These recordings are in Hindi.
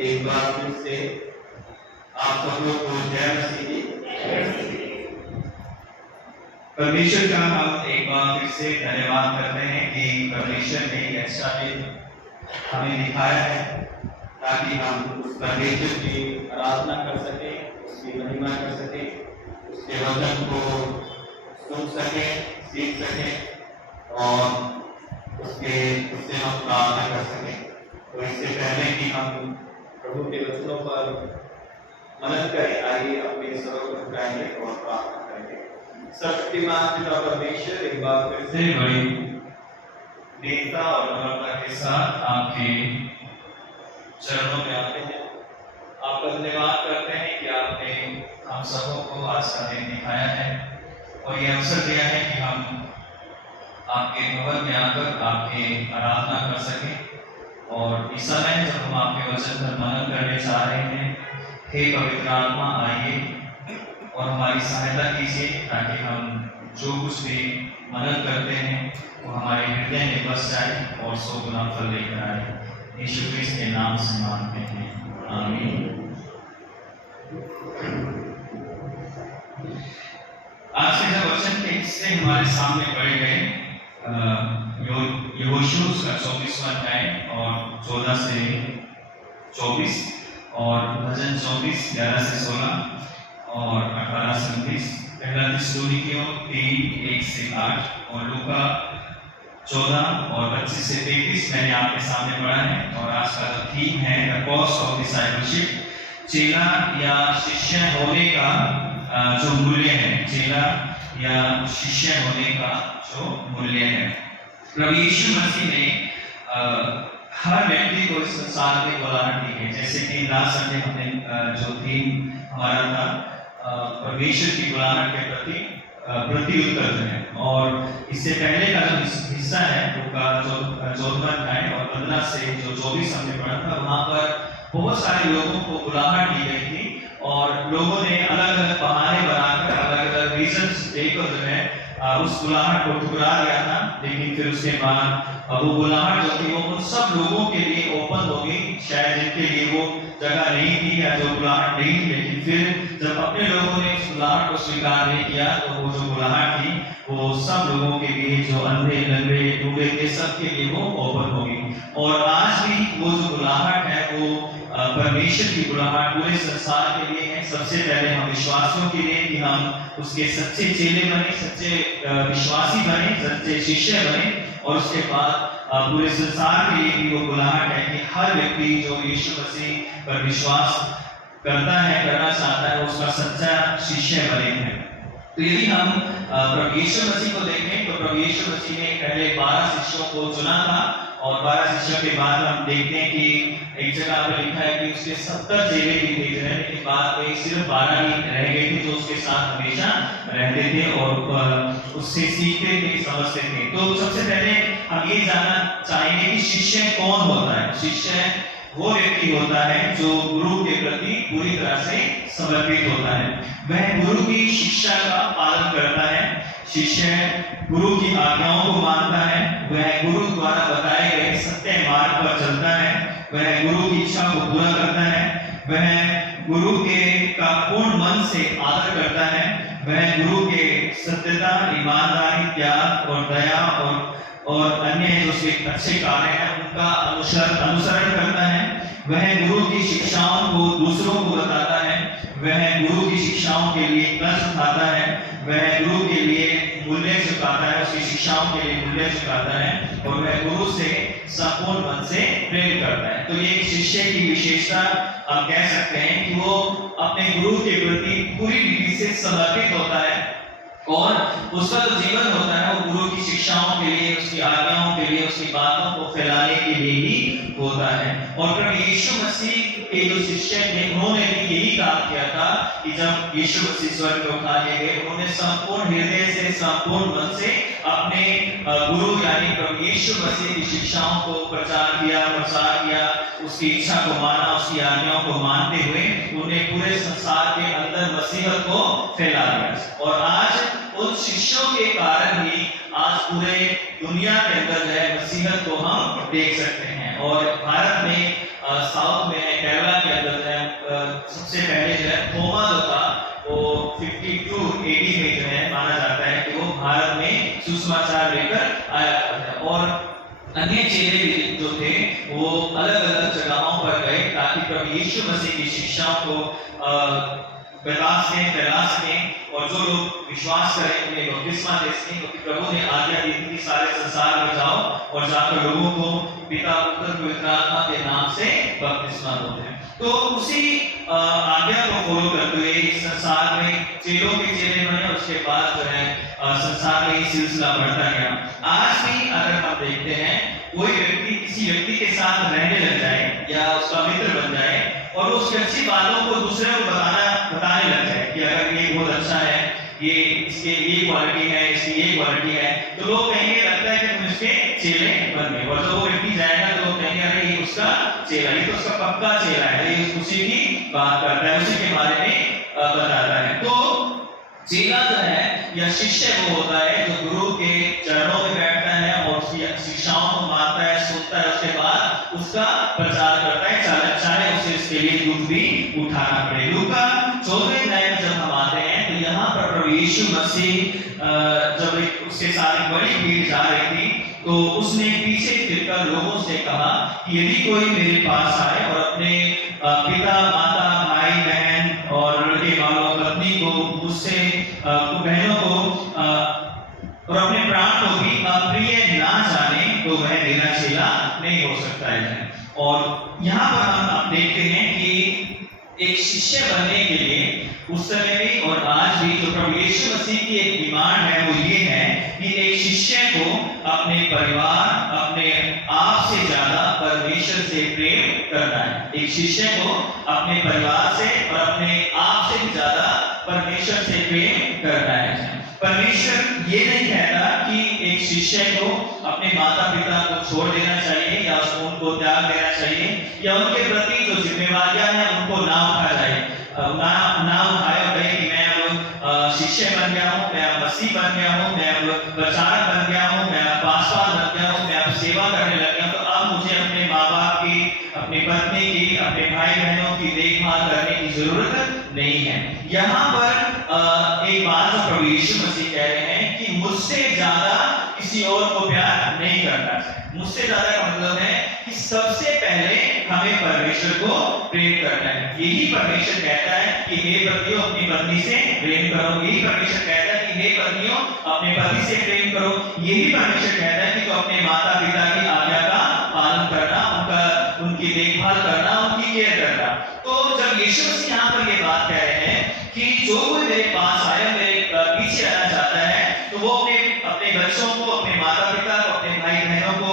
एक बार फिर से आप सब लोग को जय मसीह की। परमेश्वर का हम एक बार फिर से धन्यवाद करते हैं कि परमेश्वर ने एक अच्छा दिन हमें दिखाया है ताकि हम उस परमेश्वर की आराधना कर सकें, उसकी महिमा कर सकें, उसके वचन को सुन सकें, सीख सकें और उससे हम प्रार्थना कर सकें। तो इससे पहले कि हम प्रभु के वचनों पर मनन करें, आइए अपने स्वरों को उठाएंगे और प्रार्थना करेंगे। सर्वशक्तिमान पिता परमेश्वर, एक बार फिर से बड़ी दीनता और नम्रता के साथ आपके चरणों में आते हैं। आपका धन्यवाद करते हैं कि आपने हम सबों को आज का दिन दिखाया है और ये अवसर दिया है कि हम आपके भवन में आकर आपके आराधना कर सकें। और इस समय जब हम आपके वचन पर मनन करने जा रहे हैं, हे पवित्र आत्मा आइए और हमारी सहायता कीजिए ताकि हम जो कुछ भी मनन करते हैं वो हमारे हृदय में बस जाए और 100 गुना फल लेकर आए। यीशु क्रिस्त के नाम से मांगते हैं, आमीन। आज के जब वचन के हिस्से हमारे सामने पढ़े गए, यहोशू का 24वां अध्याय और 14 से 24 और भजन 24 11 से 16 और 18 से 19, पहला थिस्सलुनीकियों 3 1 से 8 और लूका 14 और 25 से 33 मैंने आपके सामने पढ़ा है। और आज का जो थीम है द कॉस्ट ऑफ डिसाइपलशिप, चेला या शिष्य होने का जो मूल्य है, चेला या शिष्य होने का जो मूल्य है। प्रभु यीशु मसीह ने हर व्यक्ति को इस संसार में बुलाना दी है। जैसे कि लास्ट संडे हमने जो थीम हमारा था परमेश्वर की बुलाहट के प्रति प्रत्युत्तर है, और इससे पहले का जो हिस्सा है उसका जो 14वां अध्याय और 15 से जो 24 हमने पढ़ा था, वहाँ पर बहुत सारे लोगों को बुलाहट दी गई थी और लोगों ने अलग अलग बहाने बनाकर अलग अलग रीजंस देकर जो है उस बुलाहट को ठुकरा दिया था। लेकिन फिर उसके बाद वो बुलाहट जो थी वो उन सब लोगों के लिए ओपन हो गई, शायद जिनके लिए वो जगह नहीं थी या जो बुलाहट नहीं थी। लेकिन फिर जब अपने लोगों ने उस बुलाहट को स्वीकार नहीं किया तो वो जो बुलाहट थी वो सब लोगों के लिए, जो अंधे लंगड़े बूढ़े थे, सबके लिए वो ओपन हो गई। और आज भी वो जो बुलाहट है वो परमेश्वर की बुलाहट पूरे संसार के लिए है। सबसे पहले हम विश्वासियों के लिए कि हम उसके सच्चे चेले बने, सच्चे विश्वासी बने, सच्चे शिष्य बने, और उसके बाद पूरे संसार के लिए भी वो बुलाहट है कि हर व्यक्ति जो यीशु मसीह पर विश्वास करता है, करना चाहता है, उसका सच्चा शिष्य बने हैं। तो यदि हम प्रभु यीशु मसीह को देखें तो प्रभु यीशु मसीह ने पहले 12 शिष्यों को चुना था और 12 शिष्यों के बाद हम देखते हैं कि एक जगह पर लिखा है कि उसके 70 चेले भी भेजे हैं, लेकिन बाद में सिर्फ 12 ही रह गए थे जो उसके साथ हमेशा रहते थे और उससे सीखते थे, समझते थे। तो सबसे पहले हम ये जानना चाहेंगे कि शिष्य कौन होता है। शिष्य वो व्यक्ति होता है जो गुरु के प्रति पूरी तरह से समर्पित होता है, वह गुरु की शिक्षा का पालन करता है, शिष्य गुरु की आज्ञाओं को मानता है, वह गुरु द्वारा बताए गए सत्य मार्ग पर चलता है, वह गुरु की इच्छा को पूरा करता है, वह गुरु के का पूर्ण मन से आदर करता है, वह गुरु के सत्यता, ईमानदारी, त्याग और दया और अन्य जो अच्छे कार्य हैं उनका अनुसरण करता है, वह गुरु की शिक्षाओं को दूसरों को बताता है, वह गुरु की शिक्षाओं के लिए कष्ट उठाता है, वह गुरु के लिए मूल्य चुकाता है, उसकी शिक्षाओं के लिए मूल्य चुकाता है, और वह गुरु से संपूर्ण मन से प्रेम करता है। तो ये शिष्य की विशेषता हम कह सकते हैं कि वो अपने गुरु के प्रति पूरी रीति से समर्पित होता है और उसका जो जीवन होता है वो गुरु की शिक्षाओं के लिए, उसकी आज्ञाओं के लिए, उसकी बातों को फैलाने के लिए ही होता है। और प्रभु यीशु मसीह के जो शिष्य थे उन्होंने भी यही काम किया था कि जब यीशु मसीह स्वर्ग में उठा लिए गए, उन्होंने संपूर्ण हृदय से, संपूर्ण मन से अपने गुरु यानी प्रभु यीशु मसीह की शिक्षाओं को प्रचार किया, प्रसार किया, उसकी इच्छा को माना, उसकी आज्ञाओं को मानते हुए उन्हें पूरे संसार के अंदर मसीहत को फैला दिया। और आज उन शिष्यों के कारण ही आज पूरे दुनिया के अंदर जो है मसीहत को हम देख सकते हैं। और भारत में साउथ में केरला सबसे पहले जो है थोमा जो था वो 52 एडी में जो है माना जाता है कि वो भारत में सुसमाचार लेकर आया था। और अन्य चेले भी जो थे वो अलग अलग जगहों पर गए ताकि प्रभु यीशु मसीह की शिक्षाओं को फैला सकें और जो लोग विश्वास करें उन्हें बपतिस्मा दे सकें, क्योंकि प्रभु ने आज्ञा दी थी सारे संसार में जाओ और जाकर लोगों को पिता पुत्र पवित्र आत्मा के नाम से बपतिस्मा दो। तो उसी आज्ञा को फॉलो करते हुए इस संसार में चेलों के चेले बने और उसके बाद जो है संसार में ये सिलसिला बढ़ता गया। आज भी अगर हम देखते हैं कोई व्यक्ति किसी व्यक्ति के साथ रहने लग जाए या उसका मित्र बन जाए और उसकी अच्छी बातों को दूसरे को बताने लग जाए कि अगर ये बहुत अच्छा है, ये इसके ये क्वालिटी है, इसकी ये क्वालिटी है, तो लोग कहेंगे लगता है कि तुम इसके चेले बन गए। और जब वो व्यक्ति जाएगा तो लोग कहेंगे अरे ये उसका चेला, ये तो उसका पक्का चेला है, ये उसी की बात करता है, उसी के बारे में बताता है। तो चेला जो है या शिष्य वो होता है जो गुरु के चरणों में बैठता है और उसकी शिक्षाओं को मानता है, सुनता है, उसके बाद उसका प्रचार करता है, चाहे उसे इसके लिए दुख भी उठाना पड़े। लूका 14वें अध्याय में जब हम आते हैं तो यहाँ पर प्रभु यीशु मसीह जब उसके साथ एक बड़ी भीड़ जा रही थी तो उसने पीछे फिरकर लोगों से कहा कि यदि कोई मेरे पास आए और अपने पिता माता भाई बहन और लड़के वालों पत्नी को मुझसे बहनों को और अपने प्राण को भी अप्रिय ना जाने तो वह मेरा चेला नहीं हो सकता है। और यहाँ पर हम देखते हैं कि एक शिष्य बनने के लिए उस समय भी और आज भी जो प्रभु यीशु मसीह की एक डिमांड है वो ये है कि एक शिष्य को अपने परिवार अपने आप से ज्यादा परमेश्वर से प्रेम करना है। एक शिष्य को अपने परिवार से और अपने आप से भी ज्यादा परमेश्वर से प्रेम करना है। परमेश्वर ये नहीं कहता कि एक शिष्य को अपने माता पिता को छोड़ देना चाहिए या उनको त्याग देना चाहिए या उनके प्रति जो जिम्मेवारियां हैं उनको ना उठा जाए, ना उठाए और कहे कि मैं अब शिष्य बन गया हूँ, मैं अब मसीह बन गया हूँ, मैं अब प्रचारक बन गया हूँ, मैं अब पासवान बन गया हूँ, मैं अब सेवा करने लग गया हूँ, तो अब मुझे अपने माँ बाप की, अपनी पत्नी की, अपने भाई बहनों की देखभाल करने की जरूरत नहीं है। यहाँ पर एक बात जो प्रभु यीशु मसीह कह रहे हैं कि मुझसे ज्यादा किसी और को प्यार नहीं करना चाहिए। मुझसे ज्यादा का मतलब है कि सबसे पहले हमें परमेश्वर को प्रेम करना है। यही परमेश्वर कहता है कि हे पतियों अपनी पत्नी से प्रेम करो, यही परमेश्वर कहता है कि हे पत्नियों अपने पति से प्रेम करो, यही परमेश्वर कहता है कि तो अपने माता पिता की आज्ञा का पालन करना, उनकी देखभाल करना, उनकी केयर करना। तो जब यीशु मसीह यहाँ पर ये बात कह रहे हैं कि जो कोई मेरे पास आया, मेरे पीछे आना चाहता है, तो वो अपने बच्चों को, अपने माता पिता को, अपने भाई बहनों को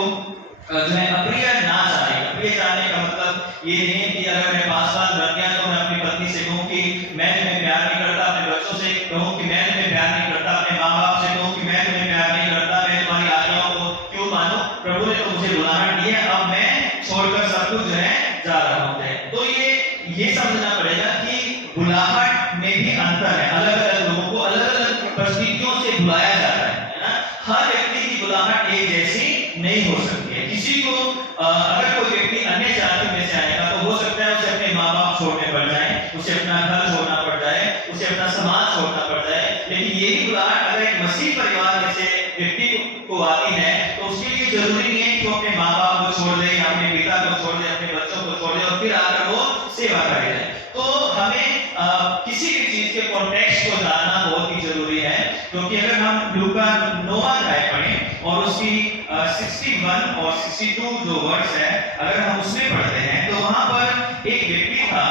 जो है अप्रिय ना जाने। अप्रिय जाने का मतलब ये नहीं है कि अगर मैं पासवान बन गया तो मैं अपनी पत्नी से कहूँ कि मैं तुम्हें प्यार नहीं करता, अपने बच्चों से कहूँ कि मैं तुम्हें प्यार नहीं करता, अपने माँ बाप से कहूँ कि मैं तुम्हें प्यार नहीं करता, मैं तुम्हारी आज्ञाओं को क्यों मानूं, प्रभु ने तो मुझे बुलाना दी है, अब मैं छोड़कर सब कुछ जो है जा रहा हूँ। तो ये समझना पड़ेगा कि बुलाहट में भी अंतर है। अलग अलग लोगों को अलग अलग परिस्थितियों से बुलाया जाता है ना। हर व्यक्ति की बुलाहट एक जैसी नहीं हो सकती है। किसी को अगर कोई व्यक्ति अन्य जाति में से आएगा तो हो सकता है उसे अपने माँ बाप छोड़ने पड़ जाए, उसे अपना घर छोड़ना पड़ जाए, उसे अपना समाज छोड़ना पड़ जाए। लेकिन यही बुलाहट अगर एक मसीह परिवार में से व्यक्ति को आती है तो उसके लिए जरूरी नहीं है कि वो अपने माँ बाप को छोड़ दे, अपने पिता को छोड़ दे, अपने बच्चों को छोड़ दे और फिर आकर वो सेवा करे। तो हमें किसी भी चीज के कॉन्टेक्स्ट को जानना बहुत ही जरूरी है, क्योंकि अगर हम लूका 9वां अध्याय पढ़ें और उसकी 61 और 62 जो वर्ड्स है अगर हम उसमें पढ़ते हैं तो वहां पर एक व्यक्ति था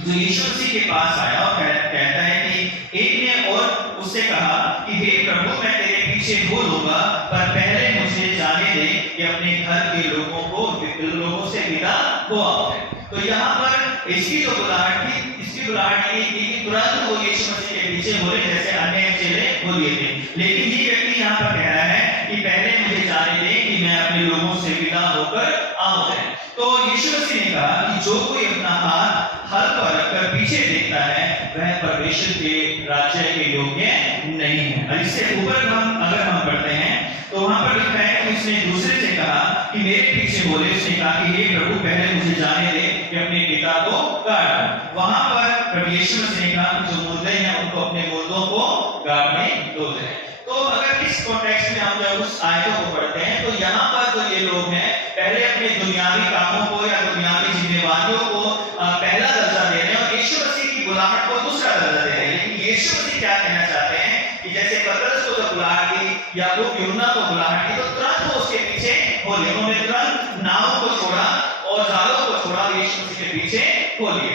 जो यीशु मसीह के पास आया और कहता है कि एक ने और उससे कहा कि हे प्रभु मैं तेरे पीछे हो लूंगा, पर पहले मुझे जाने दे कि अपने घर के लोगों से विदा हो आओ। तो यहाँ पर इसकी जो बुलाहट थी, इसकी बुलाहट ये थी कि तुरंत वो यीशु मसीह के पीछे बोले जैसे अन्य चेले बोलिए थे। लेकिन ये व्यक्ति यहाँ पर कह रहा है कि पहले मुझे जाने दे कि मैं अपने लोगों से विदा होकर आऊं। तो यीशु मसीह ने कहा कि जो कोई अपना हाथ हल पर रखकर पीछे देखता है वह परमेश्वर के राज्य के योग्य नहीं है। इससे ऊपर अगर हम पढ़ते हैं तो वहां पर लिखा है कि उसने दूसरे से कहा कि मेरे पीछे बोले, उसने कहा कि हे प्रभु पहले मुझे जाने दे कि अपने पिता को गाड़। वहां पर प्रभु यीशु मसीह ने कहा कि जो मुर्दे हैं उनको अपने मुर्दों को गाड़ने दो जाए। तो अगर इस कॉन्टेक्स्ट में हम जब उस आयतों को पढ़ते हैं तो यहाँ पर जो ये लोग हैं पहले अपने दुनियावी कामों को या दुनियावी जिम्मेवारियों को पहला दर्जा दे रहे हैं और यीशु मसीह की बुलाहट को दूसरा दर्जा दे रहे हैं। लेकिन यीशु मसीह क्या कहना चाहते हैं कि जैसे पतरस को जब बुलाहट दी या यूहन्ना को बुलाहट दी तो तुरंत वो उसके पीछे हो लिए। उन्होंने तुरंत नाव को छोड़ा और जालों को छोड़ा, यीशु मसीह के पीछे हो लिए।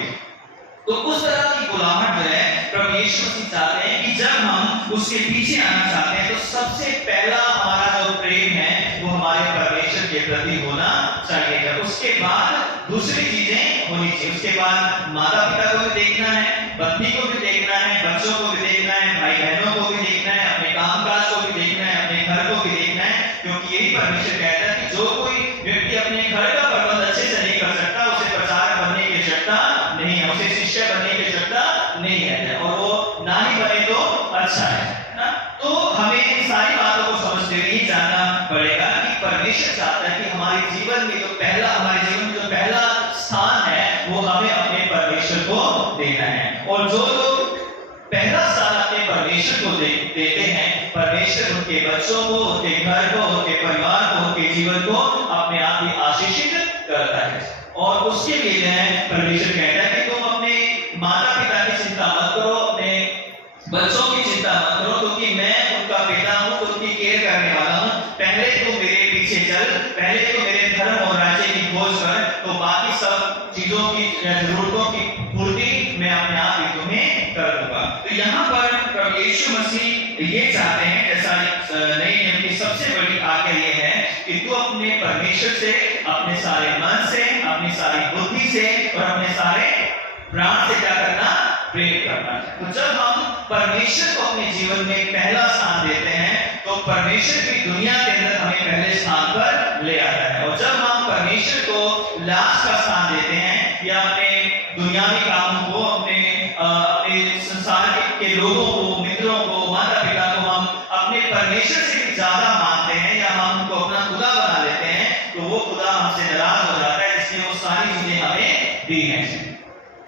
तो उस तरह की बुलाहट जो है प्रभु यीशु मसीह चाहते हैं कि जब हम उसके पीछे आना चाहते हैं तो सबसे पहला हमारा जो प्रेम है वो हमारे परमेश्वर के प्रति होना चाहिए। उसके बाद दूसरी चीजें होनी चाहिए। उसके बाद माता पिता को भी देखना है, पत्नी को भी देखना है, बच्चों को भी देखना है, भाई बहनों को भी देखना है, अपने कामकाज को भी देखना है, अपने घर को भी देखना है। क्योंकि यही परमेश्वर कहता है कि जो कोई व्यक्ति अपने घर का प्रबंध अच्छे से नहीं कर सकता उसे प्रचारक बनने की आवश्यकता नहीं है, उसे शिष्य बनने की आवश्यकता नहीं है, और वो ना ही बने तो अच्छा है ना। तो हमें सारी बातों को समझते हुए ये जानना पड़ेगा कि परमेश्वर चाहता है कि हमारे जीवन में जो पहला स्थान है वो हमें अपने परमेश्वर को देना है। और जो लोग पहला स्थान अपने परमेश्वर को देते हैं, परमेश्वर उनके बच्चों को, उनके घर को, उनके परिवार को, उनके जीवन को अपने आप ही आशीषित करता है। और उसके लिए जो है परमेश्वर कहता है कि तुम अपने माता पिता की चिंता मत करो, अपने बच्चों की चिंता मत करो, क्योंकि मैं उनका पिता हूं, तो उनकी केयर करने वाला हूं। पहले तो मेरे पीछे चल, पहले तो मेरे धर्म और राज्य की खोज कर, तो बाकी सब चीजों की जरूरतों की पूर्ति मैं अपने आप ही तुम्हें कर दूंगा। तो यहाँ पर प्रभु यीशु मसीह ये चाहते हैं, जैसा नई नियम की सबसे बड़ी आज्ञा ये है कि तू अपने परमेश्वर से, अपने सारे मन से, अपनी सारी बुद्धि से और अपने सारे प्राण से क्या करना, प्रेम करना। तो जब हम परमेश्वर को अपने जीवन में पहला स्थान देते हैं तो परमेश्वर की दुनिया के अंदर हमें पहले स्थान पर ले आता है। और जब हम परमेश्वर को लास्ट का स्थान देते हैं या अपने दुनियावी कामों को, अपने संसार के लोगों को, मित्रों को, माता पिता को हम अपने परमेश्वर से भी ज्यादा मानते हैं या हम उनको अपना खुदा बना लेते हैं, तो वो खुदा हमसे नाराज हो जाता है जिसने वो सारी चीजें हमें दी हैं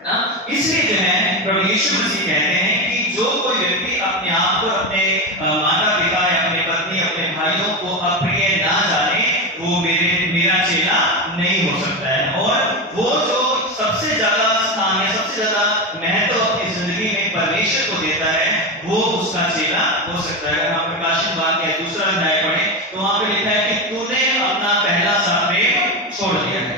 ना। इसलिए जो है प्रभु यीशु मसीह कहते हैं कि जो कोई व्यक्ति अपने आप को, अपने माता पिता या अपने पत्नी, अपने भाइयों को अप्रिय ना जाने वो मेरा चेला नहीं हो सकता है। और वो जो सबसे ज्यादा स्थान या सबसे ज्यादा महत्व अपनी जिंदगी में परमेश्वर को देता है वो उसका चेला हो सकता है। अगर हम प्रकाशन वाक्य का दूसरा अध्याय पढ़ें तो वहां पे लिखा है कि तूने अपना पहला सा प्रेम छोड़ दिया है,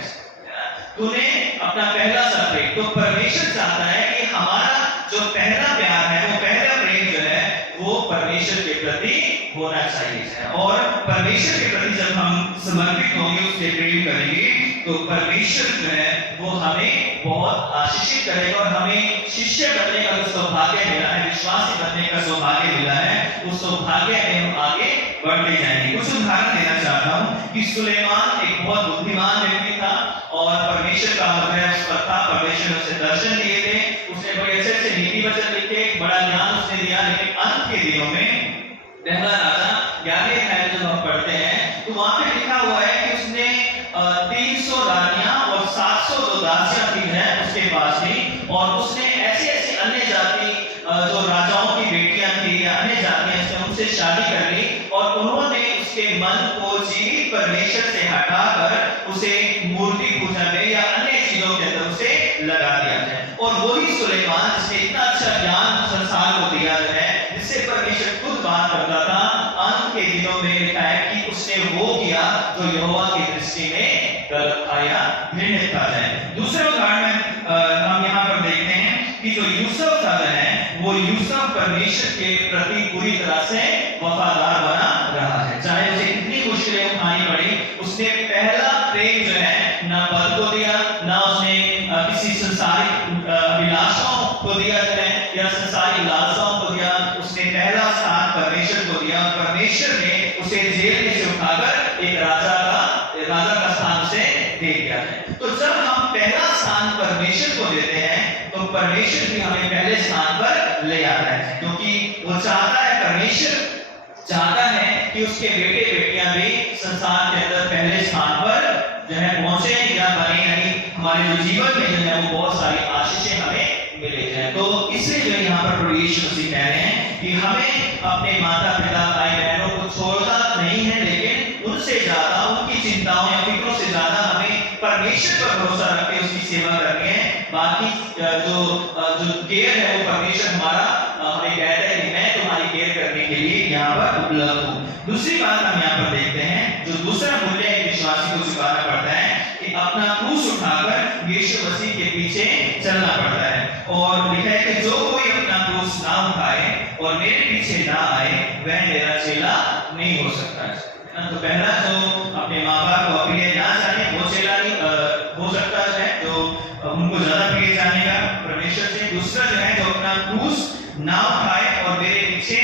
तूने अपना पहला सा प्रेम। तो परमेश्वर चाहता है कि हमारा जो पहला प्यार है, वो पहला प्रेम जो है वो परमेश्वर के प्रति होना चाहिए। और परमेश्वर के प्रति जब हम समर्पित होंगे, उससे प्रेम करेंगे, तो परमेश्वर जो है वो हमें बहुत आशीषित करेगा और हमें शिष्य बनने का जो सौभाग्य मिला है, विश्वासी बनने का सौभाग्य मिला है, उस सौभाग्य में हम आगे बढ़ते जाएंगे। कुछ उदाहरण देना चाहता हूँ कि सुलेमान एक बहुत बुद्धिमान व्यक्ति था और परमेश्वर का अनुग्रह उस पर था। परमेश्वर ने उसे दर्शन दिए थे, उसने बड़े अच्छे नीति वचन लिखे, बड़ा ज्ञान उसने दिया। लेकिन अंत के दिनों में पहला राजा 11वें अध्याय जब हम पढ़ते हैं तो वहां पे लिखा हुआ है कि उसने 300 रानियां और 700 जो दासियां थी हैं उसके पास थी, और उसने ऐसी ऐसी अन्य जाति जो राजाओं की बेटियां थी या अन्य जातियां थी उनसे शादी कर ली, और उन्होंने उसके मन को जीवित परमेश्वर से हटाकर उसे मूर्ति पूजा में या अन्य चीजों के अंदर उसे लगा दिया है। और वही सुलेमान जिसने इतना अच्छा ज्ञान संसार को दिया है, जिससे परमेश्वर खुद बात करता था, अंत के दिनों में लिखा है कि उसने वो किया जो यहोवा की दृष्टि में गलत था या घृणित था। दूसरे उदाहरण हम यहाँ पर देखते हैं कि जो यूसुफ था वो यूसुफ परमेश्वर के प्रति पूरी तरह से वफादार बना रहा है, चाहे उसे कितनी मुश्किलें उठानी पड़ी। उसने पहला प्रेम जो है ना पद को दिया, ना उसने किसी संसारिक अभिलाषाओं को दिया है या संसारिक लालसाओं को दिया। उसने पहला स्थान परमेश्वर को दिया। परमेश्वर ने उसे जेल में से उठाकर एक राजा का स्थान उसे दे दिया है। तो जब हम पहला स्थान परमेश्वर को देते हैं तो परमेश्वर भी हमें पहले स्थान पर ले आता है, क्योंकि वो चाहता है, परमेश्वर चाहता है कि उसके बेटे बेटियां भी संसार के अंदर पहले स्थान पर जो है पहुंचे या बने, यानी हमारे जो जीवन में जो है वो बहुत सारी जो यहाँ पर प्रभु यीशु मसीह कह रहे हैं कि हमें अपने माता पिता भाई बहनों को छोड़ना नहीं है, लेकिन उनसे ज्यादा, उनकी चिंताओं या फिक्रों से ज्यादा हमें परमेश्वर पर भरोसा रख के उसकी सेवा करनी है। बाकी जो केयर है वो परमेश्वर हमारा हमें कहता है कि मैं तुम्हारी केयर करने के लिए यहाँ पर उपलब्ध हूँ। दूसरी बात हम यहाँ पर देखते हैं, जो दूसरा मूल्य एक विश्वासी को चुकाना पड़ता है कि अपना क्रूस उठाकर यीशु मसीह के पीछे चलना पड़ता है। और लिखा है कि जो कोई अपना क्रूस ना उठाए और मेरे पीछे ना आए वह मेरा चेला नहीं हो सकता है। तो पहला जो अपने माँ बाप को प्रिय ना जाने वो चेला नहीं हो सकता है, जो उनको ज्यादा प्रिय जानेगा परमेश्वर से। दूसरा जो है जो अपना क्रूस ना उठाए और मेरे पीछे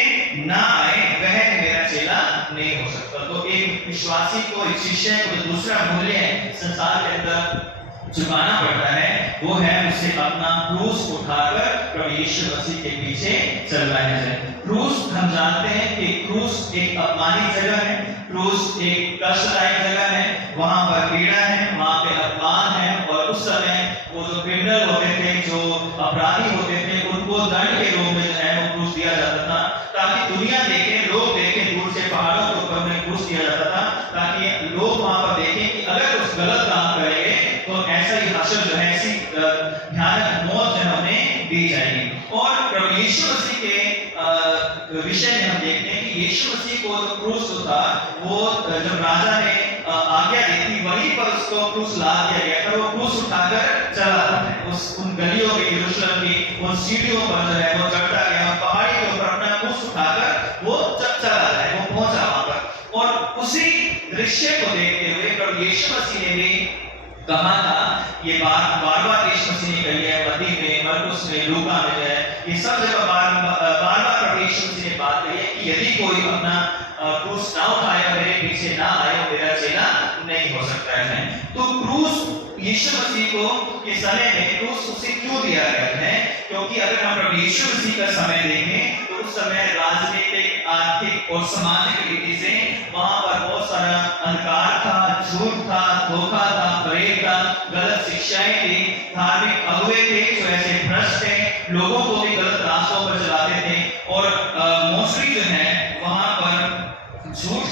ना आए वह मेरा चेला नहीं हो सकता। तो एक विश्वासी को, एक शिष्य को जो दूसरा मूल्य है संसार के अंदर चुकाना पड़ता है वो है उसे अपना क्रूस उठाकर प्रभु यीशु मसीह के पीछे चलना है। क्रूस हम जानते हैं कि क्रूस एक अपमानित जगह है, क्रूस एक कष्टदायक जगह है, वहां पर पीड़ा है, वहां पे अपमान है। और उस समय वो जो क्रिमिनल होते थे, जो अपराधी होते थे, उनको दंड के रूप में जो है वो क्रूस दिया जाता था, ताकि दुनिया देखे, लोग देखें, दूर से पहाड़ों के ऊपर उन्हें क्रूस दिया जाता था, ताकि लोग वहां पर देखें कि अगर कुछ गलत काम करेंगे तो ऐसा ही हश्र जो है, ऐसी भयानक मौत जो है उन्हें दी जाएगी। और प्रभु यीशु मसीह के विषय में हम देखते हैं कि यीशु मसीह को जो क्रूस था वो जब राजा ने आज्ञा दी थी वहीं पर उसको क्रूस ला दिया गया था। वो क्रूस उठाकर चला था, उस उन गलियों के यरूशलेम की उन सीढ़ियों पर जो है वो चढ़ता गया, पहाड़ी के ऊपर अपना क्रूस उठाकर वो चला है, वो पहुंचा वहां पर। और उसी दृश्य को देखते हुए प्रभु यीशु मसीह ने भी कहा था, ये बात बार बार यीशु मसीह ने कही है, मत्ती में, मरकुस में, लूका में जो है, ये सब जगह बार बार प्रभु यीशु मसीह ने बात कही है कि यदि कोई अपना क्रूस ना उठाए और मेरे पीछे ना आए मेरा चेला नहीं हो सकता है। तो क्रूस यीशु मसीह को के समय में क्रूस उसे क्यों दिया गया है? क्योंकि अगर हम प्रभु यीशु मसीह का समय देखें तो उस समय राजनीतिक, आर्थिक और सामाजिक रीति से वहां पर बहुत सारा अंधकार था, झूठ था, धोखा था, फरेब था, गलत शिक्षाएं थी, धार्मिक अगुवे थे जो ऐसे भ्रष्ट थे, लोगों को भी गलत रास्तों पर चलाते थे। और मोस्टली जो है वहां पर झूठ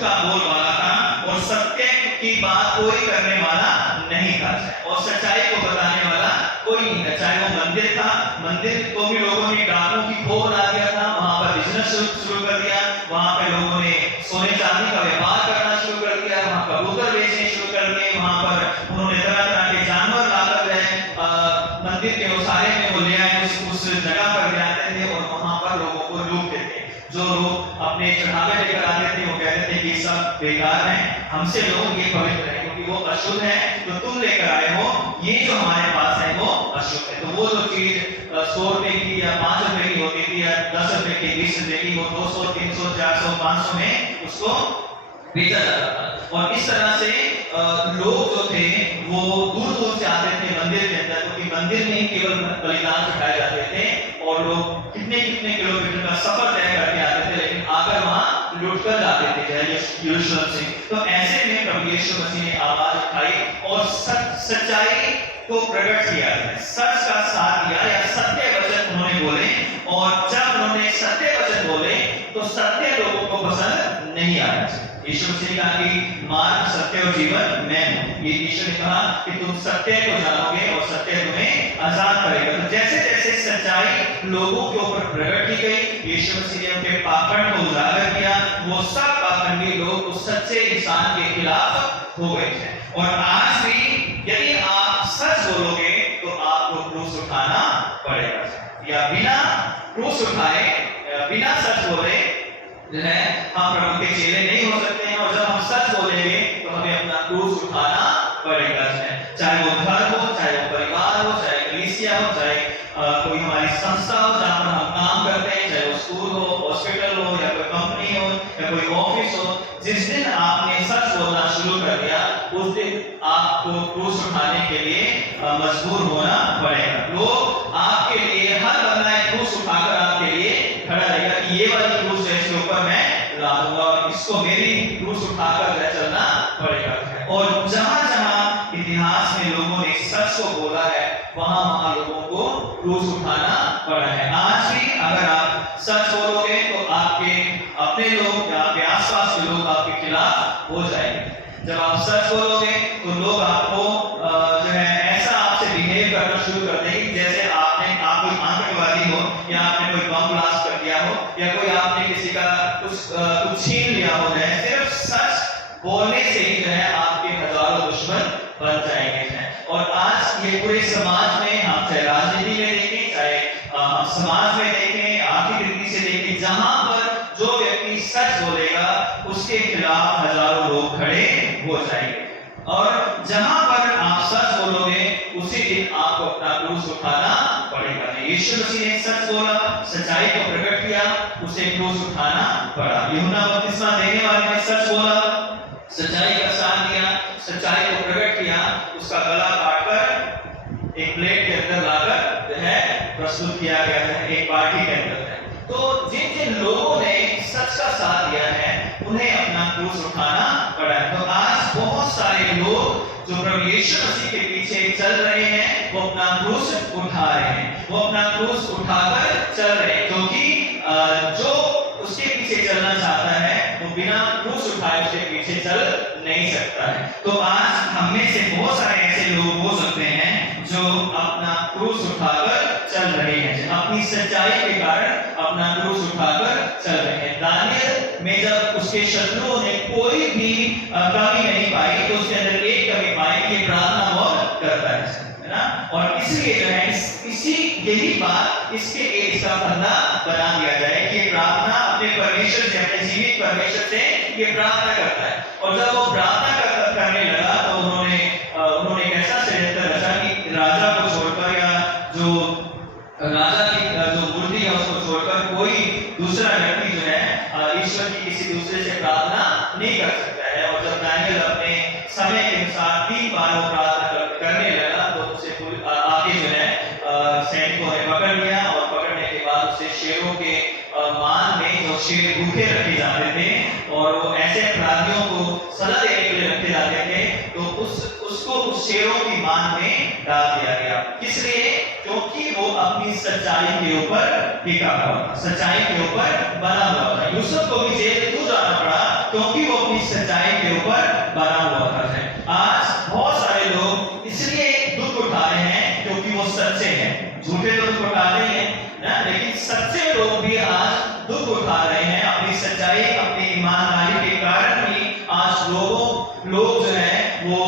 का बोलबाला था और सत्य की बात कोई करने वाला नहीं था, और सच्चाई को बताने वाला कोई नहीं था। चाहे वो मंदिर था, मंदिर को भी लोगों ने डाकों की खो बना दिया था, वहां पर बिजनेस शुरू कर दिया, वहां पे लोगों ने सोने चांदी का व्यापार करना शुरू कर दिया, वहां कबूतर बेचने शुरू कर दिए, वहां पर उन्होंने तरह तरह के जानवर लाकर मंदिर के उसारे में वो ले आए, उस जगह पर ले आते थे और वहां पर लोगों को लूटते थे। जो लोग अपने चढ़ावे लेकर आते थे वो कहते थे कि सब बेकार है, हमसे लोग ये पवित्र है क्योंकि वो अशुद्ध है, तो तुम लेकर आए हो, ये जो हमारे पास है वो अशुद्ध है। तो वो जो चीज 100 रुपए की या 5 रुपए की होती थी या 10 रुपए की, 20 रुपए की, वो 200, 300, 400, 500 में उसको बेचा जाता था। और इस तरह से लोग जो थे वो दूर दूर से आते थे मंदिर के अंदर, क्योंकि मंदिर में ही केवल बलिदान चढ़ाए जाते थे और लोग कितने कितने किलोमीटर का सफर तय करके आते थे, लेकिन आकर वहां लुट कर जाते थे यरूशलेम से। तो ऐसे में प्रभु यीशु मसीह ने आवाज उठाई और सच्चाई को प्रकट किया, सच का साथ दिया या सत्य वचन उन्होंने बोले। और जब उन्होंने सत्य वचन बोले तो सत्य लोगों को पसंद नहीं आया। यीशु मसीह ने कहा कि मार्ग, सत्य और जीवन मैं हूं। ये यीशु ने कहा कि तुम सत्य को जानोगे और सत्य तुम्हें आजाद करेगा। तो जैसे जैसे सच्चाई लोगों के ऊपर प्रकट की गई, यीशु मसीह ने उनके पाखंड को उजागर किया, वो सब पाखंडी लोग उस सच्चे इंसान के खिलाफ हो गए थे। और आज भी यदि आप सच बोलोगे तो आपको क्रूस उठाना पड़ेगा, या बिना क्रूस उठाए, बिना सच बोले जो है हम प्रभु के चेले नहीं हो सकते हैं। और जब हम सच बोलेंगे तो हमें अपना क्रूस उठाना पड़ेगा, चाहे वो घर हो, चाहे वो परिवार हो, चाहे कलीसिया हो, चाहे कोई हमारी संस्था हो जहाँ पर हम काम करते हैं, चाहे वो स्कूल हो, हॉस्पिटल हो, या कोई कंपनी हो, या कोई ऑफिस हो। जिस दिन आपने सच बोलना शुरू कर दिया उस दिन आपको क्रूस उठाने के लिए मजबूर होना पड़ेगा। लोग आपके लिए, हर बंदा एक क्रूस उठाकर आपके लिए खड़ा रहेगा कि ये वाली क्रूस है, इसके ऊपर मैं लाऊंगा और इसको मेरी क्रूस उठाकर चलना पड़ेगा। और जहां जहां इतिहास में लोगों ने सच को बोला है वहां वहां लोगों को क्रूस उठाना पड़ा है। आज भी अगर आप सच बोलोगे तो आपके अपने लोग या आपके आसपास के लोग आपके खिलाफ हो जाएंगे। जब आप सच बोलोगे तो लोग आपको जो है ऐसा आपसे बिहेव करना शुरू कर देंगे जैसे आप कोई आतंकवादी हो या आपने कोई बम ब्लास्ट कर दिया हो या कोई आपने किसी का कुछ छीन लिया हो जाए। सिर्फ सच बोलने से ही जो है आपके हजारों दुश्मन बन जाएंगे। और आज ये पूरे समाज में हम चाहे राजनीति में देखें, चाहे हम समाज में देखें, आर्थिक रीति से देखें, जहां पर जो व्यक्ति सच बोलेगा उसके खिलाफ हजारों लोग खड़े हो जाएंगे। और जहां पर आप सच बोलोगे उसी दिन आपको अपना क्रूस उठाना पड़ेगा। यीशु मसीह ने सच बोला, सच्चाई को प्रकट किया, उसे क्रूस उठाना पड़ा। यूहन्ना बपतिस्मा देने वाले ने सच बोला, सच्चाई का साथ दिया, सच्चाई को प्रकट किया, उसका गला काटकर एक प्लेट के अंदर लाकर जो है प्रस्तुत किया गया है एक पार्टी के अंदर है। तो जिन जिन लोगों ने सच का साथ दिया है उन्हें अपना क्रूस उठाना पड़ा है। तो आज बहुत सारे लोग जो प्रभु यीशु मसीह के पीछे चल रहे हैं वो अपना क्रूस उठा रहे हैं, वो अपना क्रूस उठाकर चल रहे हैं, क्योंकि जो उसके पीछे चलना चाहता है वो बिना क्रूस उठाए उसके पीछे चल नहीं सकता है। तो आज हम में से बहुत सारे ऐसे लोग हो सकते हैं जो अपना क्रूस उठाकर चल रहे हैं, अपनी सच्चाई के कारण अपना क्रूस उठाकर चल रहे हैं। दानियल में जब उसके शत्रुओं ने कोई भी कमी नहीं पाई तो उसके अंदर एक कमी पाई कि प्रार्थना बहुत करता है ना। और इसलिए जो है इसी यही बात इसका फंदा बना दिया जाए कि प्रार्थना अपने परमेश्वर से, अपने जीवित परमेश्वर से ये प्रार्थना करता है। और जब वो प्रार्थना करने लगा तो उन्होंने कैसा षड्यंत्र रचा कि राजा को छोड़कर या जो राजा की जो मूर्ति है उसको छोड़कर कोई दूसरा व्यक्ति जो है ईश्वर की किसी दूसरे से प्रार्थना नहीं कर सकता है। और जब दानियल अपने समय के अनुसार 3 बार वो प्रार्थना करने लगा तो उसे आगे जो है सैनिकों ने पकड़ लिया और पकड़ने के बाद उसे शेरों के मान में जो शेर भूखे रखे जाते थे और वो ऐसे अपराधियों को सजा देने के लिए रखे जाते थे तो उसको उस शेरों की मान में डाल दिया गया। इसलिए क्योंकि वो अपनी सच्चाई के ऊपर टिका हुआ था, सच्चाई के ऊपर बना हुआ था। यूसुफ को भी जेल क्यों जाना पड़ा? क्योंकि वो अपनी सच्चाई के ऊपर बना हुआ था। आज बहुत सारे लोग इसलिए दुख उठा रहे हैं क्योंकि वो सच्चे हैं। झूठे तो दुख उठाते हैं ना, लेकिन सच्चे लोग भी आज दुख उठा रहे हैं अपनी सच्चाई, अपनी ईमानदारी के कारण भी आज लोग जो है वो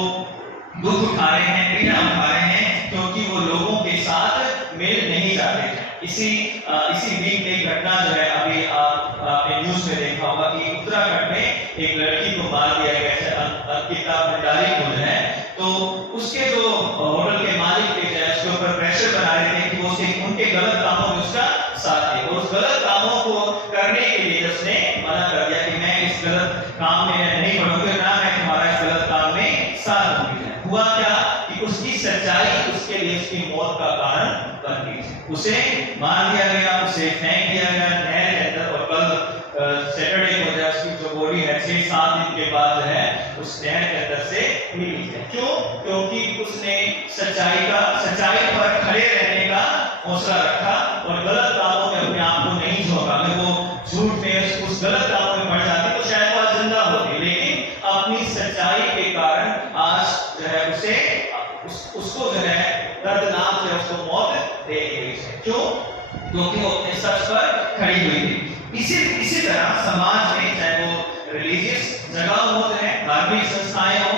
दुख उठा रहे हैं, पीड़ा उठा रहे हैं, क्योंकि वो लोगों के साथ मेल नहीं जाते हैं। इसी वीक एक घटना जो है अभी आपने न्यूज में देखा होगा कि उत्तराखंड में एक लड़की को मार दिया गया है, अंकिता भंडारी को जो है। तो उसके जो होटल के मालिक थे उसके ऊपर प्रेशर बना रहे थे कि वो उनके गलत कामों में उसका साथ दे, और उस गलत कामों को करने के लिए उसने मना कर दिया कि मैं इस गलत काम में नहीं बढ़ूंगी, ना मैं तुम्हारा इस गलत काम में साथ दूंगी। हुआ क्या कि उसकी सच्चाई उसके लिए उसकी मौत का कारण बन गई। उसे मार दिया गया, उसे फेंक दिया गया नहर के अंदर। और कल सैटरडे को जो उसकी जो बॉडी है 6-7 दिन के बाद जो है उस नहर के अंदर से मिली है। क्यों? क्योंकि उसने सच्चाई पर खड़े रहने का हौसला रखा और गलत कामों में अपने आप को नहीं झोंका। अगर वो झूठ में उस गलत कामों में पड़ जाती तो शायद वो जिंदा होती, लेकिन अपनी सच्चाई के कारण आज जो है उसको जो है दर्दनाक जो है उसको मौत दे दी गई है। क्यों? क्योंकि वो अपने सच पर खड़ी हुई थी। इसी तरह समाज में चाहे वो रिलीजियस जगह हो, चाहे धार्मिक संस्थाएं हो,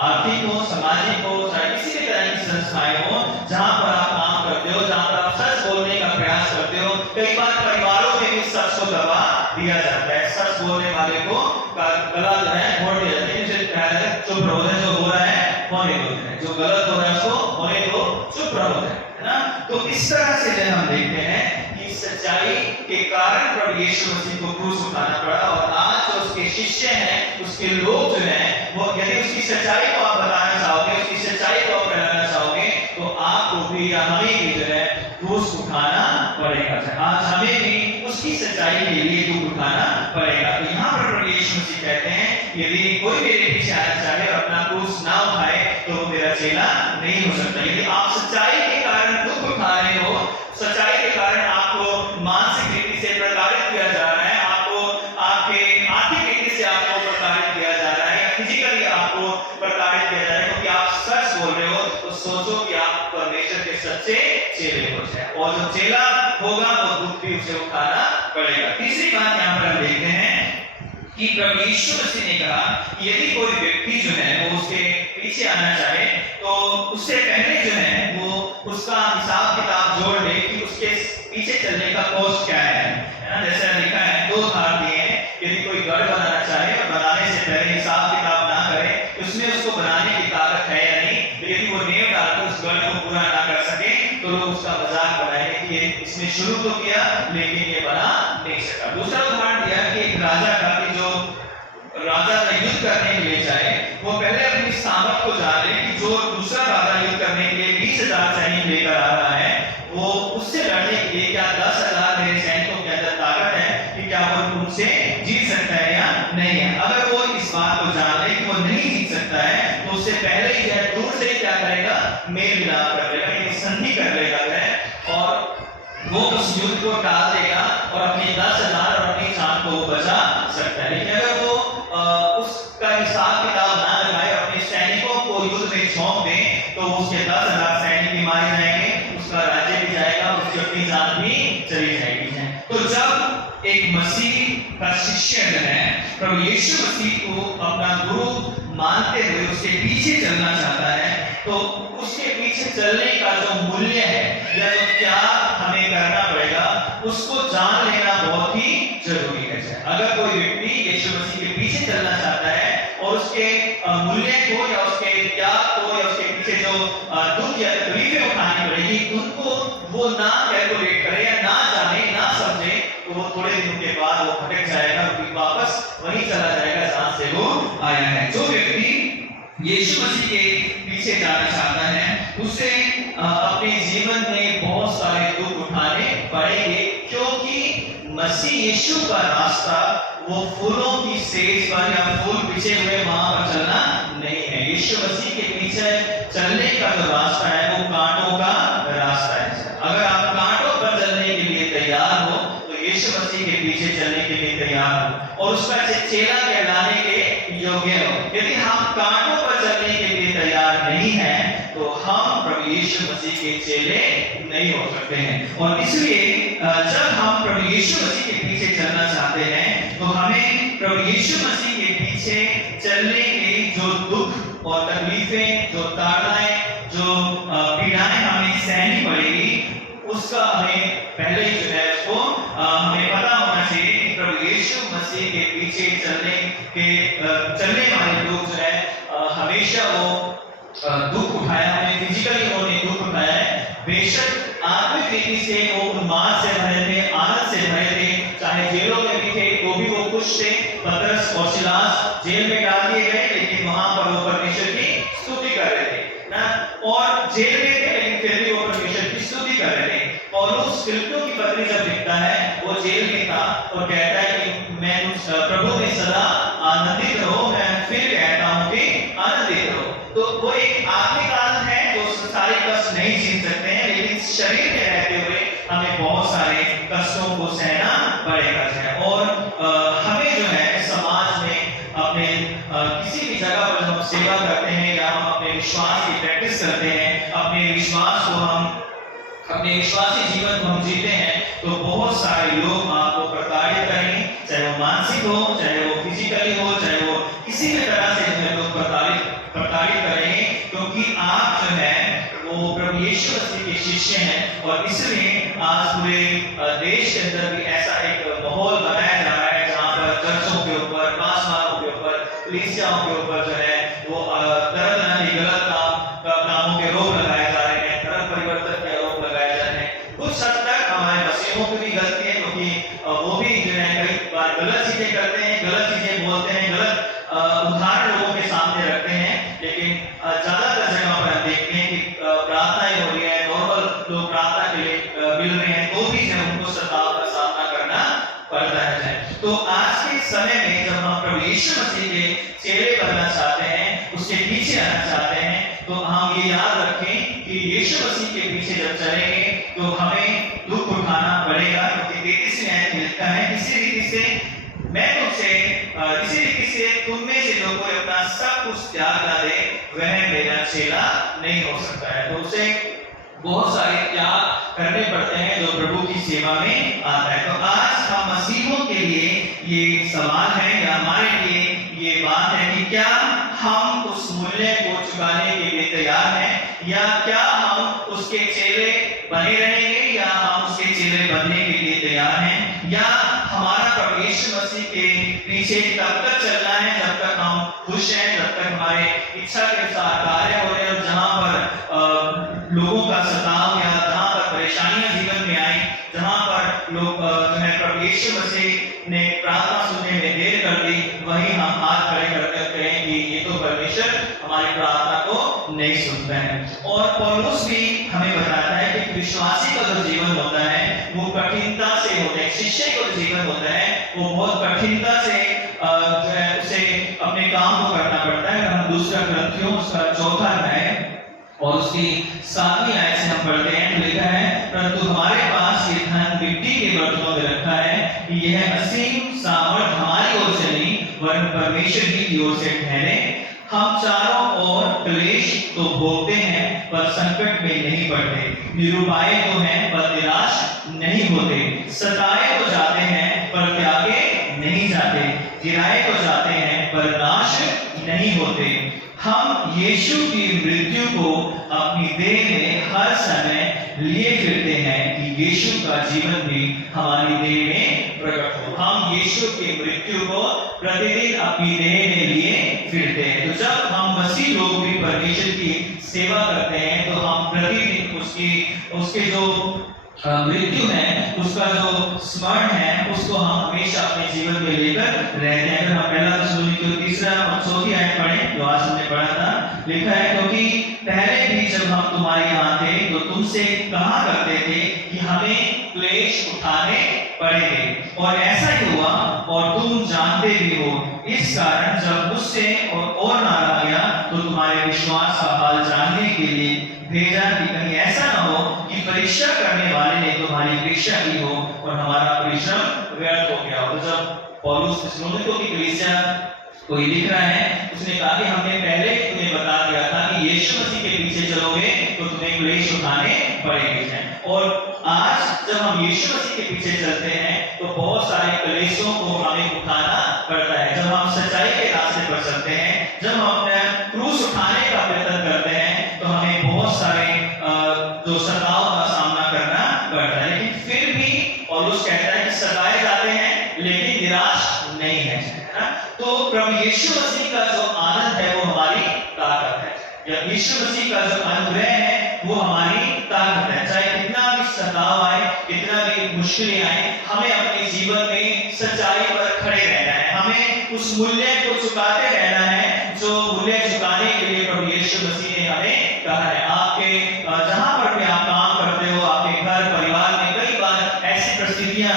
आर्थिक हो, सामाजिक हो, चाहे किसी भी तरह की संस्थाएं हो, जहां पर आप काम करते हो, जहां पर आप सच बोलने का प्रयास करते हो, कई बार परिवारों में भी सच को दबा दिया जाता है। सच बोलने वाले को गला जो है मोड़ दिया जाता है, चुप रहो, जो हो रहा है होने दो, जो गलत हो रहा है उसको होने दो, चुप रहो, है ना। तो इस तरह से जो हम देखते हैं कि सच्चाई के कारण प्रभु यीशु मसीह को क्रूस उठाना पड़ा। और आज जो उसके शिष्य हैं, उसके लोग जो हैं, वो यदि उसकी सच्चाई को आप बताना चाहोगे, उसकी सच्चाई को आप फैलाना चाहोगे, तो आपको भी या हमें भी जो है क्रूस उठाना पड़ेगा। आज हमें भी उसकी सच्चाई के लिए दुख उठाना पड़ेगा। तो यहाँ पर प्रभु यीशु मसीह कहते हैं यदि कोई मेरे पीछे आना चाहे और अपना क्रूस ना उठाए तो वो मेरा चेला नहीं हो सकता। यदि आप सच्चाई के कारण दुख उठा रहे हो सच्चे चेले हो जाए, और जो चेला होगा वो दुख भी उसे उठाना पड़ेगा। तीसरी बात यहाँ पर हम देखते हैं कि प्रभु यीशु मसीह ने कहा कि यदि कोई व्यक्ति जो है वो उसके पीछे आना चाहे तो उससे पहले जो है वो उसका हिसाब किताब जोड़ ले कि उसके पीछे चलने का कॉस्ट क्या है ना। जैसे लिखा है, 2 उदाहरण दिए हैं, यदि कोई घर बनाना चाहे और बनाने से पहले हिसाब किताब ना करे तो उसमें उसको बनाने की ताकत है या नहीं, तो यदि वो नींव डालकर उस घर को पूरा ना कर सके तो लोग उसका मजाक बनाएंगे कि इसने शुरू तो किया लेकिन ये बना नहीं सका। दूसरा उदाहरण दिया कि एक राजा का, कि जो राजा युद्ध करने के लिए जाए वो पहले अपनी सामर्थ को जान ले कि जो दूसरा राजा युद्ध करने के लिए 20,000 सैनिक लेकर आ रहा है वो उससे लड़ने के लिए क्या 10,000 मेरे सैनिकों के अंदर ताकत है कि क्या वो उनसे जीत सकता है या नहीं है। अगर वो इस बात को जान ले कि वो नहीं जीत सकता है तो उससे पहले ही जो दूर से क्या करेगा, मेल मिलाप कर लेगा, यानी संधि कर लेगा और वो उस युद्ध को टाल देगा और अपने 10,000 और अपनी जान को बचा सकता है। लेकिन अगर वो उसका हिसाब किताब ना लगाए और अपने सैनिकों को युद्ध में झोंक दे तो उसके 10,000 सैनिक भी मारे जाएंगे, उसका राज्य भी जाएगा, उसकी अपनी जान भी चली जाएगी। तो जब एक मसीह का शिष्य जो है प्रभु यीशु मसीह को अपना गुरु मानते हुए उसके पीछे चलना चाहता है तो उसके पीछे चलने का जो मूल्य है या जो त्याग हमें करना पड़ेगा उसको जान लेना बहुत ही जरूरी है। अगर कोई व्यक्ति यीशु मसीह के पीछे चलना चाहता है और उसके मूल्य को या उसके त्याग को या उसके पीछे जो दुख या तकलीफें उठानी पड़ेगी उनको वो ना कैलकुलेट करे या ना जाने ना समझे तो वो थोड़े दिनों के बाद वो भटक जाएगा, वापस वहीं चला जाएगा जहां से वो आया है। जो व्यक्ति यीशु मसीह के पीछे जाना चाहता है उसे अपने जीवन में बहुत सारे दुख उठाने पड़ेंगे, क्योंकि मसीह यीशु का रास्ता वो फूलों की सेज पर या फूल बिछे हुए वहां पर चलना नहीं है। यीशु मसीह के पीछे चलने का जो रास्ता है वो कांटों का रास्ता है। अगर आप कांटों पर चलने के लिए तैयार हो तो यीशु मसीह के पीछे चलने के लिए तैयार हो और उसका चेला कहलाने के योग्य हो। यदि हम कांटों पर चलने के लिए तैयार नहीं है तो हम प्रभु यीशु मसीह के चेले नहीं हो सकते हैं। और इसलिए जब हम प्रभु यीशु मसीह के पीछे चलना चाहते हैं तो हमें प्रभु यीशु मसीह के पीछे चलने के जो दुख और तकलीफें, जो ताड़नाएं, जो पीड़ाएं हमें सहनी पड़ेगी उसका हमें पहले ही जो है उसको हमें पता होना चाहिए कि प्रभु यीशु मसीह के पीछे चलने वाले लोग जो है हमेशा वो दुख उठाया है, फिजिकली उन्होंने दुख उठाया है। बेशक आत्मिक रीति से वो उन्माद से भरे थे, आनंद से भरे थे, चाहे जेलों में भी थे तो भी वो खुश थे। पतरस और सिलास जेल में डाल दिए गए लेकिन वहां पर वो परमेश्वर की स्तुति कर रहे थे ना, और जेल में थे लेकिन फिर भी वो परमेश्वर की स्तुति कर रहे थे। पौलुस फिलिप्पियों की पत्री जब लिखता है वो जेल में था और कहता है कि मैं प्रभु में सदा आनंदित रहो, मैं फिर कहता हूं कि आनंदित रहो। तो वो एक आत्मिक आनंद है जो संसारिक कष्ट नहीं झेल सकते हैं, लेकिन शरीर में रहते हुए हमें बहुत सारे कष्टों को सहना पड़ेगा। और हमें जो है समाज में अपने किसी भी जगह पर हम सेवा करते हैं या हम अपने विश्वास की प्रैक्टिस करते हैं, अपने विश्वास को हम अपने विश्वासी जीवन को हम जीते हैं तो बहुत सारे लोग आपको प्रताड़ित करेंगे, चाहे वो मानसिक हो, चाहे वो फिजिकली हो, चाहे वो किसी भी तरह से जो है लोग प्रताड़ित करेंगे, क्योंकि आप जो है वो प्रभु यीशु मसीह के शिष्य हैं। और इसलिए आज पूरे देश के अंदर भी ऐसा एक माहौल बनाया जा रहा है जहाँ पर चर्चों के ऊपर, पासवानों के ऊपर, कलीसियाओं के ऊपर जो है वो तरह तरह के गलत कामों के रोक लगाए जा रहे हैं, धर्म परिवर्तन के रोक लगाए जा रहे हैं। कुछ हद तक हमारे मसीहों की भी गलती है, क्योंकि वो भी जो है कई बार गलत चीजें करते हैं, गलत चीजें बोलते हैं, गलत उदाहरण लोगों के सामने रखते हैं। लेकिन ज्यादातर जगह पर हम देखते हैं कि प्रार्थनाएं हो रही है, नॉर्मल लोग प्रार्थना के लिए मिल रहे हैं तो भी जो उनको सताव का सामना करना पड़ता है। तो आज के समय में जब हम प्रभु यीशु मसीह के चेले बनना चाहते हैं, उसके पीछे आना चाहते हैं, तो हम ये याद रखें कि यीशु मसीह के पीछे जब चलेंगे तो हमें दुख उठाना पड़ेगा, क्योंकि 33 में लिखा है इसी रीति से मैं तुमसे इसी रीति से तुम में से जो कोई अपना सब कुछ त्याग ना दे वह मेरा चेला नहीं हो सकता है। तो उसे बहुत सारे त्याग करने पड़ते हैं जो प्रभु की सेवा में आता है। तो आज हम मसीहों के लिए ये सवाल है या हमारे लिए ये बात है कि क्या हम उस मूल्य को चुकाने के लिए तैयार हैं या क्या हम उसके चेले बने रहेंगे या हम उसके चेले बनने के लिए तैयार हैं या हमारा प्रभु यीशु मसीह के पीछे तब तक चलना है जब तक हम खुश हैं, जब तक हमारे इच्छा के अनुसार कार्य हो रहे हैं। और जहाँ पर लोगों का सताव या जहाँ पर परेशानियां जीवन में आई, जहाँ पर लोग जो है प्रभु यीशु मसीह ने प्रार्थना सुनने में देर कर दी, वहीं हम हाथ खड़े करके कहें कि ये तो परमेश्वर हमारी प्रार्थना को नहीं सुनता है। और पौलुस भी हमें बताता है कि विश्वासी का जो जीवन होता है वो कठिनता से होता है। शिष्य का जो जीवन होता है वो बहुत कठिनता से जो है उसे अपने काम को करना पड़ता है। हम दूसरा ग्रंथियों उसका 4 अध्याय और उसकी 7वीं आयत से हम पढ़ते हैं, तो लिखा है, परंतु हमारे पास ये धन मिट्टी के बर्तनों में रखा है कि यह असीम सामर्थ हमारी ओर से नहीं वरन परमेश्वर ही की ओर से ठहरे। हम चारों ओर क्लेश तो भोगते हैं पर संकट में नहीं पड़ते, निरुपाय तो हैं पर निराश नहीं होते, सताए तो जाते हैं पर त्यागे नहीं जाते, गिराए तो जाते हैं पर नाश नहीं होते। हम यीशु की मृत्यु को अपनी देह में हर समय लिए फिरते हैं कि यीशु का जीवन भी हमारी देह में प्रकट हो। हम यीशु की मृत्यु को प्रतिदिन अपनी देह में लिए फिरते हैं। तो जब हम मसीह लोग भी परमेश्वर की सेवा करते हैं तो हम प्रतिदिन उसके जो मृत्यु है उसका जो स्मरण है उसको हम हमेशा अपने जीवन में लेकर रहते हैं। अगर हम पहला थिस्सलुनीकियों 3 और 4 आयत पढ़ें जो आज हमने पढ़ा था, लिखा है, क्योंकि पहले भी जब हम तुम्हारे यहाँ थे तो तुमसे कहा करते थे कि हमें क्लेश उठाने पड़ेंगे और ऐसा ही हुआ और तुम जानते भी हो। इस कारण जब मुझसे और नारा गया तो तुम्हारे विश्वास का हाल जानने के लिए भेजा कि कहीं ऐसा न हो कि परीक्षा करने वाले ने तुम्हारी परीक्षा की हो और हमारा परिश्रम व्यर्थ हो गया हो। तो जब पौलुस थिस्सलुनीकियों की कलीसिया को लिख रहा है, उसने कहा कि हमने पहले तुम्हें बता दिया था कि यीशु मसीह के पीछे चलोगे तो तुम्हें क्लेश उठाने पड़ेंगे। और आज जब हम यीशु मसीह के पीछे चलते हैं तो बहुत सारे क्लेशों को हमें उठाना पड़ता है। जब हम सच्चाई के रास्ते पर चलते हैं, जब हम अपना क्रूस उठाने का प्रयत्न करते हैं तो हमें बहुत सारे जो सताव का सामना करना पड़ता है। लेकिन फिर भी पौलुस कहता है कि सताए जाते हैं लेकिन निराश नहीं है। तो प्रभु यीशु मसीह का जो आनंद है वो हमारी ताकत है, या यीशु मसीह का जो अनुग्रह है वो हमारी ताकत है। चाहे कितना भी सताव आए, कितना भी मुश्किलें आए, हमें अपने जीवन में सच्चाई पर खड़े रहना है। हमें उस मूल्य को चुकाते रहना है जो मूल्य चुकाने के लिए प्रभु यीशु मसीह ने हमें कहा है। आपके जहां पर भी आप काम करते हो, आपके घर परिवार में कई बार ऐसी परिस्थितियां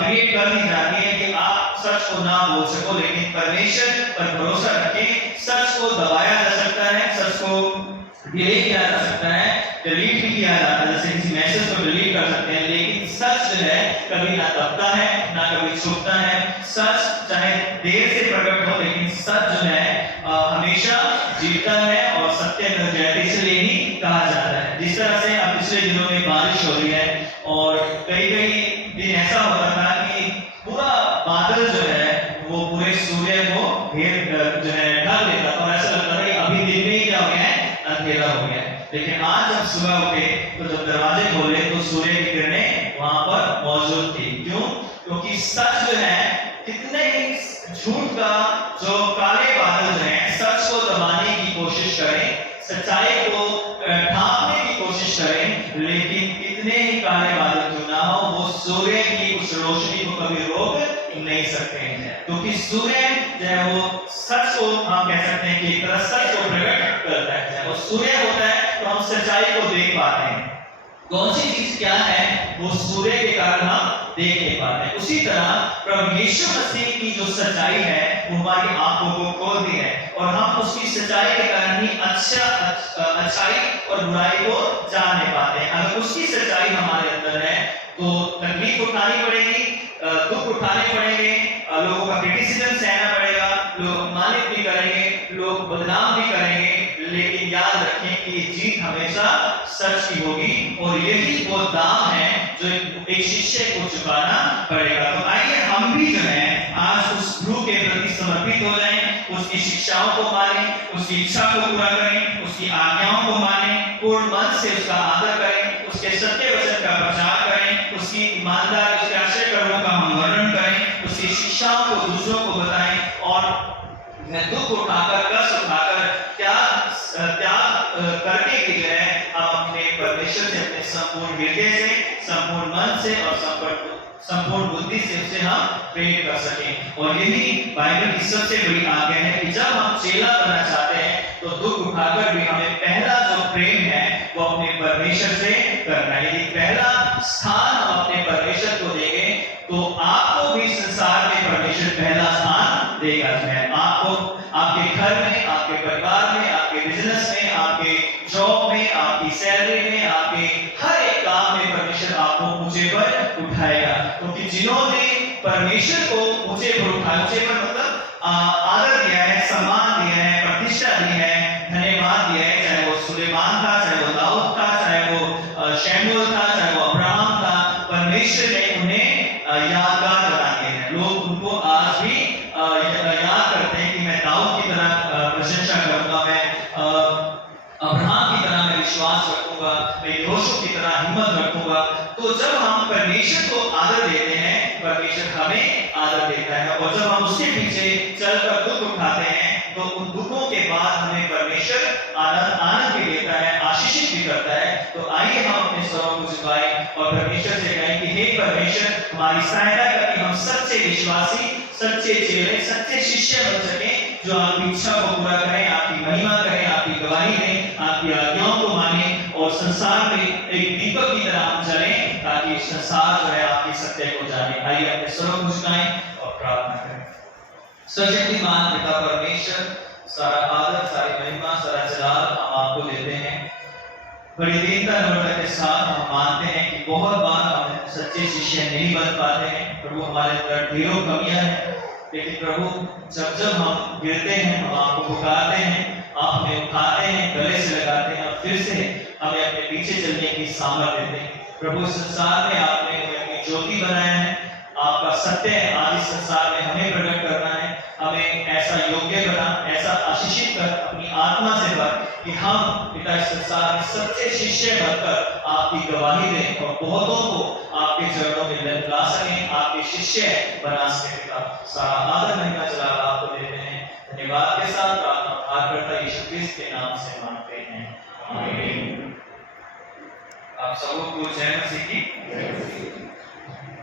क्रिएट कर दी जाती है कि आप सच को ना बोल सको, लेकिन परमेश्वर पर भरोसा रखें। सच को दबाया जा सकता है, सच को डिले किया जा सकता है, डिलीट भी किया जाता है, जैसे किसी मैसेज को डिलीट कर सकते हैं, लेकिन सच जो है कभी ना दबता है ना कभी छुपता है। सच चाहे देर से प्रकट हो लेकिन सच जो है हमेशा जीता है और सत्य का जय इसलिए ही कहा जाता है। जिस तरह से अब पिछले दिनों में बारिश हो रही है और कई दिन ऐसा होता था कि पूरा बादल जो है वो पूरे सूर्य को घेर जो है ढक देता था और ऐसा लगता था कि अभी दिन में ही क्या हो गया है, अंधेरा हो गया है। लेकिन आज जब सुबह उठे तो जब दरवाजे खोले तो सूर्य की किरणें वहां पर मौजूद थी। क्यों? क्योंकि सच जो है कितने ही झूठ का जो काले बादल जो है सच को दबाने की कोशिश करें, सच्चाई को ढांकने की कोशिश करें, लेकिन कितने ही काले बादल क्यों ना हो वो सूर्य की उस रोशनी को कभी रोक नहीं सकते हैं। क्योंकि सूर्य जो है वो सच को हम कह सकते हैं कि एक तरह सच को प्रकट करता है। और सूर्य होता है तो हम सच्चाई को देख पाते हैं। कौन सी चीज क्या है वो सूर्य के कारण हम देख नहीं पाते हैं। उसी तरह प्रभु यीशु मसीह की जो सच्चाई है वो हमारी आंखों को खोलती है और हम उसकी सच्चाई के कारण ही अच्छाई और बुराई को जान नहीं पाते हैं। अगर उसकी सच्चाई हमारे अंदर है तो तकलीफ उठानी पड़ेगी, दुख उठाने पड़ेंगे, लोगों का क्रिटिसिज्म सहना पड़ेगा, लोग अपमानित भी करेंगे, लोग बदनाम भी करेंगे, लेकिन याद रखें कि जीत हमेशा सच की होगी और यही वो दाम है जो एक शिष्य को चुकाना पड़ेगा। तो आइए हम भी जो है आज उस गुरु के प्रति समर्पित हो जाएं, उसकी शिक्षाओं को मानें, उसकी इच्छा को पूरा करें, उसकी आज्ञाओं को मानें, पूर्ण मन से उसका आदर करें, उसके सत्य वचन का प्रचार करें, उसकी ईमानदारी, उसके आश्चर्य कर्मों का हम वर्णन करें, उसकी शिक्षाओं को दूसरों को बताएं और दुख उठाकर, कष्ट उठाकर, त्याग करके की जो है हम अपने परमेश्वर से अपने संपूर्ण हृदय से, संपूर्ण मन से और संपूर्ण बुद्धि से उसे हम प्रेम कर सकें। और यही बाइबल की सबसे बड़ी आज्ञा है कि जब हम चेला बनना चाहते हैं तो दुख उठाकर भी हमें पहला जो प्रेम है वो अपने परमेश्वर से करना है। यदि पहला स्थान हम अपने परमेश्वर को देंगे तो आपको भी संसार में परमेश्वर पहला स्थान देगा। आपको आपके घर में, आपके परिवार में, आपके बिजनेस में, आपके जॉब में, आपकी सैलरी में, आपके हर एक काम में परमेश्वर आपको ऊंचे पर उठाएगा। क्योंकि जिन्होंने परमेश्वर को ऊंचे पर उठाया, ऊंचे पर मतलब आदर दिया है, सम्मान दिया है, प्रतिष्ठा दी है, धन्यवाद दिया है, चाहे वो सुलेमान था, चाहे वो दाऊद था, चाहे वो शमूएल था, चाहे वो अब्राहम था, परमेश्वर ने उन्हें यादगार बना दिया है। लोग उनको आज भी याद करते हैं कि मैं दाऊद की तरह प्रशंसा करूंगा, मैं अब्राहम की तरह मैं विश्वास रखूंगा, मैं योशू की तरह हिम्मत रखूंगा। तो जब हम परमेश्वर को आदर देते हैं, परमेश्वर हमें आदर देता है। और जब हम उसके पीछे चलकर दुख उठाते हैं तो उन दुखों के बाद हमें परमेश्वर आनंद भी देता है, आशीषित भी करता है। तो आइए हम अपने स्वरों को झुकाएं और परमेश्वर से कहें कि हे परमेश्वर, हमारी सहायता कर कि हम सच्चे विश्वासी, सच्चे चेले, सच्चे शिष्य बन सकें, जो आपकी इच्छा को पूरा करें, आपकी महिमा करें, आपकी गवाही दें, आपकी आज्ञाओं को मानें और संसार में एक दीपक की तरह हम चलें, ताकि संसार जो है आपके सत्य को जाने। आइए अपने स्वरों को झुकाएं और प्रार्थना करें। सर्वशक्तिमान पिता परमेश्वर, सारा आदर, सारी महिमा, सारा जलाल हम आपको देते हैं। बड़ी दीनता नम्रता के साथ हम मानते हैं कि बहुत बार हम सच्चे शिष्य नहीं बन पाते हैं। प्रभु, हमारे अंदर ढेरों कमियां हैं, लेकिन प्रभु जब जब हम गिरते हैं, हम आपको पुकारते हैं, आप हमें उठाते हैं, गले से लगाते हैं और फिर से हमें अपने पीछे चलने की सामर्थ्य देते हैं। प्रभु, संसार में आपने हमें अपनी ज्योति बनाया है, आपका सत्य आज इस संसार में हमें प्रकट करना है। हमें ऐसा योग्य बना, ऐसा आशीषित कर, अपनी आत्मा से भर कि हम पिता इस संसार में सच्चे शिष्य बनकर आपकी गवाही दें और बहुतों को आपके चरणों में ला सकें, आपके शिष्य बना सकें। पिता, सारा आदर महिमा जलाल आपको देते हैं। धन्यवाद के साथ प्रार्थना उद्धारकर्ता यीशु क्रिस्त के नाम से मांगते हैं, आमीन। आप सबको जय मसीह की।